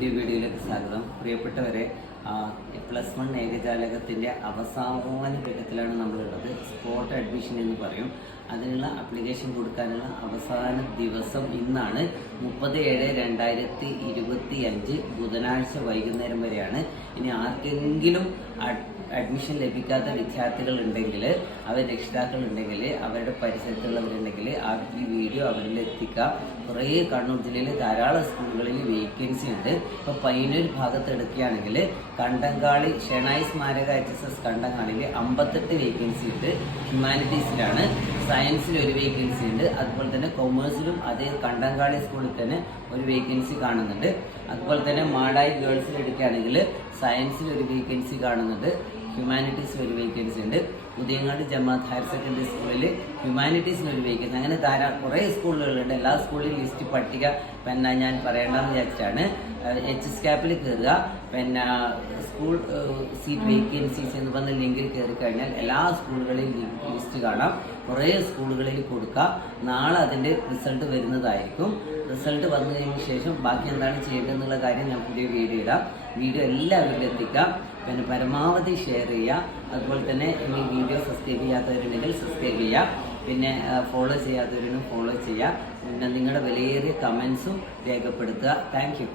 പുതിയ വീഡിയോയിലേക്ക് സ്വാഗതം. പ്രിയപ്പെട്ടവരെ, +1 ഏകജാലകത്തിൻ്റെ അവസാന ഘട്ടത്തിലാണ് നമ്മളുള്ളത്. സ്പോട്ട് അഡ്മിഷൻ എന്ന് പറയും. അതിനുള്ള അപ്ലിക്കേഷൻ കൊടുക്കാനുള്ള അവസാന ദിവസം ഇന്നാണ്. 30/7/2025 ബുധനാഴ്ച വൈകുന്നേരം വരെയാണ്. ഇനി ആർക്കെങ്കിലും അഡ്മിഷൻ ലഭിക്കാത്ത വിദ്യാർത്ഥികൾ ഉണ്ടെങ്കിൽ, അവർ രക്ഷിതാക്കൾ ഉണ്ടെങ്കിൽ, അവരുടെ പരിസരത്തുള്ളവരുണ്ടെങ്കിൽ ഈ വീഡിയോ അവരിൽ എത്തിക്കാം. കുറേ കണ്ണൂർ ജില്ലയിൽ ധാരാളം സ്കൂളുകളിൽ വേക്കൻസി ഉണ്ട്. ഇപ്പോൾ പയ്യന്നൂർ ഭാഗത്ത് എടുക്കുകയാണെങ്കിൽ കണ്ടങ്കാളി ഷെണായി സ്മാരക HSS കണ്ടങ്കാളിയിൽ 58 വേക്കൻസി ഉണ്ട്. ഹ്യൂമാനിറ്റീസിലാണ്. സയൻസിൽ ഒരു വേക്കൻസി ഉണ്ട്. അതുപോലെ തന്നെ കൊമേഴ്സിലും അതേ കണ്ടങ്കാളി സ്കൂളിൽ തന്നെ ഒരു വേക്കൻസി കാണുന്നുണ്ട്. അതുപോലെ തന്നെ മാടായി ഗേൾസിൽ എടുക്കുകയാണെങ്കിൽ സയൻസിൽ ഒരു വേക്കൻസി കാണുന്നുണ്ട്. ഹ്യൂമാനിറ്റീസിൽ ഒരു വേക്കൻസി ഉണ്ട്. പുതിയങ്ങാട് ജമാഅത്ത് ഹയർ സെക്കൻഡറി സ്കൂളിൽ ഹ്യൂമാനിറ്റീസിന് ഒരു വേക്കൻസി. അങ്ങനെ കുറേ സ്കൂളുകളുണ്ട്. എല്ലാ സ്കൂളിലും ലിസ്റ്റ് പട്ടിക ഞാൻ പറയേണ്ടതെന്ന് വിചാരിച്ചിട്ടാണ്. HSCAPൽ കയറുക, സ്കൂൾ സീറ്റ് വേക്കൻസീസ് എന്ന് പറഞ്ഞ ലിങ്കിൽ കയറി കഴിഞ്ഞാൽ എല്ലാ സ്കൂളുകളിലും ലിസ്റ്റ് കാണാം. കുറേ സ്കൂളുകളിൽ കൊടുക്കുക. നാളെ അതിൻ്റെ റിസൾട്ട് വരുന്നതായിരിക്കും. റിസൾട്ട് വന്നതിന് ശേഷം ബാക്കി എന്താണ് ചെയ്യേണ്ടതെന്നുള്ള കാര്യം ഞാൻ പുതിയ വീഡിയോ ഇടാം. വീഡിയോ എല്ലാവരിലും എത്തിക്കാം. പരമാവധി ഷെയർ ചെയ്യുക. അതുപോലെ തന്നെ ഈ വീഡിയോ സബ്സ്ക്രൈബ് ചെയ്യാത്തവരുണ്ടെങ്കിൽ സബ്സ്ക്രൈബ് ചെയ്യുക. ഫോളോ ചെയ്യാത്തവരും ഫോളോ ചെയ്യുക. നിങ്ങളുടെ വിലയേറിയ കമൻസും രേഖപ്പെടുത്തുക. Thank you.